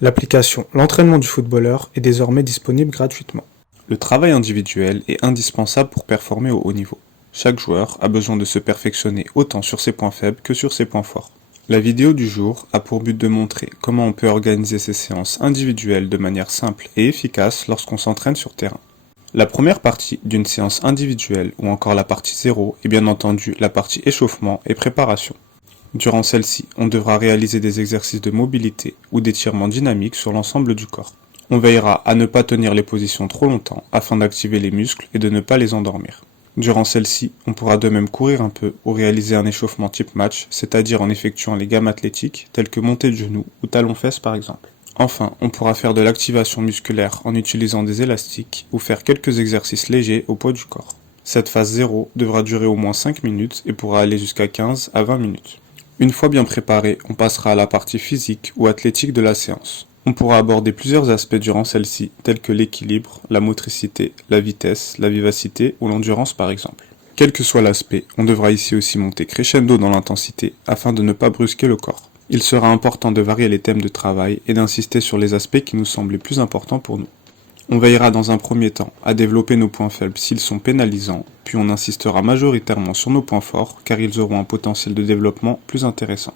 L'application L'entraînement du footballeur est désormais disponible gratuitement. Le travail individuel est indispensable pour performer au haut niveau. Chaque joueur a besoin de se perfectionner autant sur ses points faibles que sur ses points forts. La vidéo du jour a pour but de montrer comment on peut organiser ses séances individuelles de manière simple et efficace lorsqu'on s'entraîne sur terrain. La première partie d'une séance individuelle ou encore la partie 0 est bien entendu la partie échauffement et préparation. Durant celle-ci, on devra réaliser des exercices de mobilité ou d'étirement dynamique sur l'ensemble du corps. On veillera à ne pas tenir les positions trop longtemps afin d'activer les muscles et de ne pas les endormir. Durant celle-ci, on pourra de même courir un peu ou réaliser un échauffement type match, c'est-à-dire en effectuant les gammes athlétiques telles que montée de genoux ou talons-fesses par exemple. Enfin, on pourra faire de l'activation musculaire en utilisant des élastiques ou faire quelques exercices légers au poids du corps. Cette phase 0 devra durer au moins 5 minutes et pourra aller jusqu'à 15 à 20 minutes. Une fois bien préparé, on passera à la partie physique ou athlétique de la séance. On pourra aborder plusieurs aspects durant celle-ci, tels que l'équilibre, la motricité, la vitesse, la vivacité ou l'endurance par exemple. Quel que soit l'aspect, on devra ici aussi monter crescendo dans l'intensité afin de ne pas brusquer le corps. Il sera important de varier les thèmes de travail et d'insister sur les aspects qui nous semblent les plus importants pour nous. On veillera dans un premier temps à développer nos points faibles s'ils sont pénalisants, puis on insistera majoritairement sur nos points forts car ils auront un potentiel de développement plus intéressant.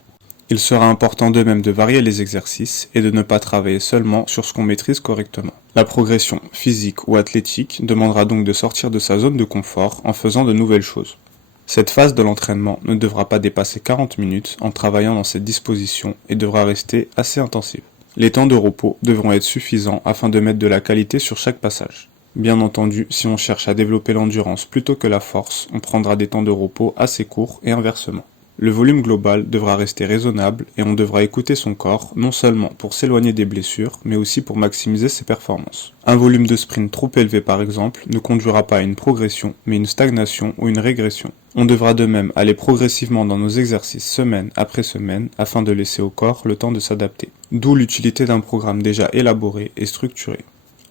Il sera important de même de varier les exercices et de ne pas travailler seulement sur ce qu'on maîtrise correctement. La progression physique ou athlétique demandera donc de sortir de sa zone de confort en faisant de nouvelles choses. Cette phase de l'entraînement ne devra pas dépasser 40 minutes en travaillant dans cette disposition et devra rester assez intensive. Les temps de repos devront être suffisants afin de mettre de la qualité sur chaque passage. Bien entendu, si on cherche à développer l'endurance plutôt que la force, on prendra des temps de repos assez courts et inversement. Le volume global devra rester raisonnable et on devra écouter son corps, non seulement pour s'éloigner des blessures, mais aussi pour maximiser ses performances. Un volume de sprint trop élevé par exemple ne conduira pas à une progression, mais une stagnation ou une régression. On devra de même aller progressivement dans nos exercices semaine après semaine afin de laisser au corps le temps de s'adapter. D'où l'utilité d'un programme déjà élaboré et structuré.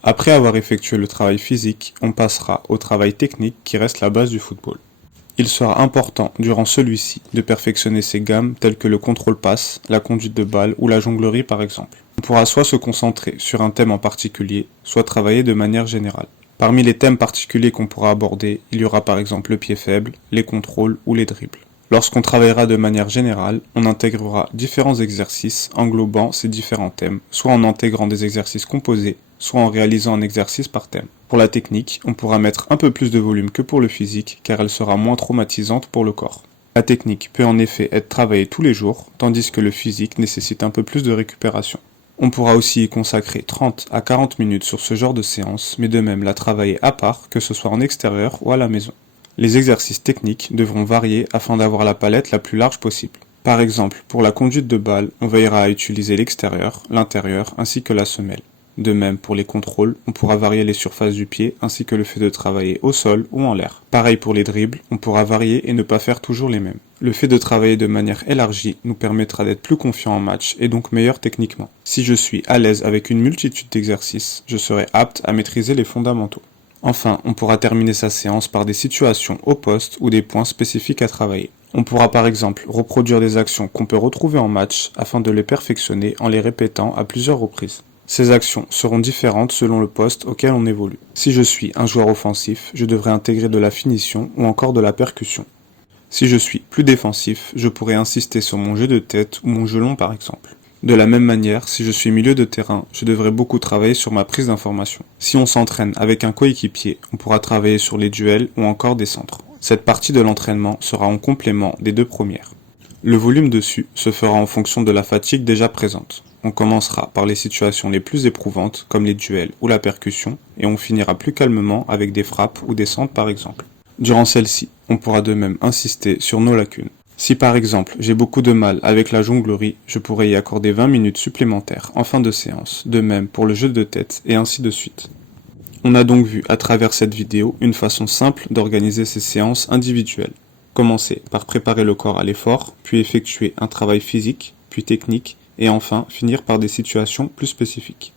Après avoir effectué le travail physique, on passera au travail technique qui reste la base du football. Il sera important, durant celui-ci, de perfectionner ses gammes telles que le contrôle passe, la conduite de balle ou la jonglerie par exemple. On pourra soit se concentrer sur un thème en particulier, soit travailler de manière générale. Parmi les thèmes particuliers qu'on pourra aborder, il y aura par exemple le pied faible, les contrôles ou les dribbles. Lorsqu'on travaillera de manière générale, on intégrera différents exercices englobant ces différents thèmes, soit en intégrant des exercices composés, soit en réalisant un exercice par thème. Pour la technique, on pourra mettre un peu plus de volume que pour le physique, car elle sera moins traumatisante pour le corps. La technique peut en effet être travaillée tous les jours, tandis que le physique nécessite un peu plus de récupération. On pourra aussi y consacrer 30 à 40 minutes sur ce genre de séance, mais de même la travailler à part, que ce soit en extérieur ou à la maison. Les exercices techniques devront varier afin d'avoir la palette la plus large possible. Par exemple, pour la conduite de balle, on veillera à utiliser l'extérieur, l'intérieur ainsi que la semelle. De même, pour les contrôles, on pourra varier les surfaces du pied ainsi que le fait de travailler au sol ou en l'air. Pareil pour les dribbles, on pourra varier et ne pas faire toujours les mêmes. Le fait de travailler de manière élargie nous permettra d'être plus confiant en match et donc meilleur techniquement. Si je suis à l'aise avec une multitude d'exercices, je serai apte à maîtriser les fondamentaux. Enfin, on pourra terminer sa séance par des situations au poste ou des points spécifiques à travailler. On pourra par exemple reproduire des actions qu'on peut retrouver en match afin de les perfectionner en les répétant à plusieurs reprises. Ces actions seront différentes selon le poste auquel on évolue. Si je suis un joueur offensif, je devrais intégrer de la finition ou encore de la percussion. Si je suis plus défensif, je pourrais insister sur mon jeu de tête ou mon jeu long par exemple. De la même manière, si je suis milieu de terrain, je devrais beaucoup travailler sur ma prise d'information. Si on s'entraîne avec un coéquipier, on pourra travailler sur les duels ou encore des centres. Cette partie de l'entraînement sera en complément des deux premières. Le volume dessus se fera en fonction de la fatigue déjà présente. On commencera par les situations les plus éprouvantes comme les duels ou la percussion et on finira plus calmement avec des frappes ou des centres par exemple. Durant celle-ci, on pourra de même insister sur nos lacunes. Si par exemple j'ai beaucoup de mal avec la jonglerie, je pourrais y accorder 20 minutes supplémentaires en fin de séance, de même pour le jeu de tête et ainsi de suite. On a donc vu à travers cette vidéo une façon simple d'organiser ces séances individuelles. Commencer par préparer le corps à l'effort, puis effectuer un travail physique, puis technique, et enfin finir par des situations plus spécifiques.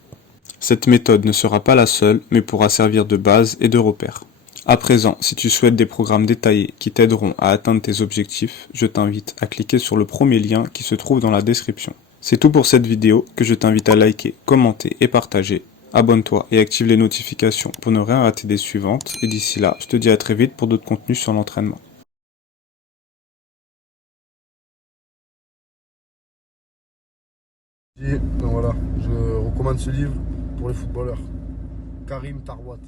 Cette méthode ne sera pas la seule, mais pourra servir de base et de repère. À présent, si tu souhaites des programmes détaillés qui t'aideront à atteindre tes objectifs, je t'invite à cliquer sur le premier lien qui se trouve dans la description. C'est tout pour cette vidéo que je t'invite à liker, commenter et partager. Abonne-toi et active les notifications pour ne rien rater des suivantes. Et d'ici là, je te dis à très vite pour d'autres contenus sur l'entraînement. Donc voilà, je recommande ce livre pour les footballeurs. Karim Tarwat.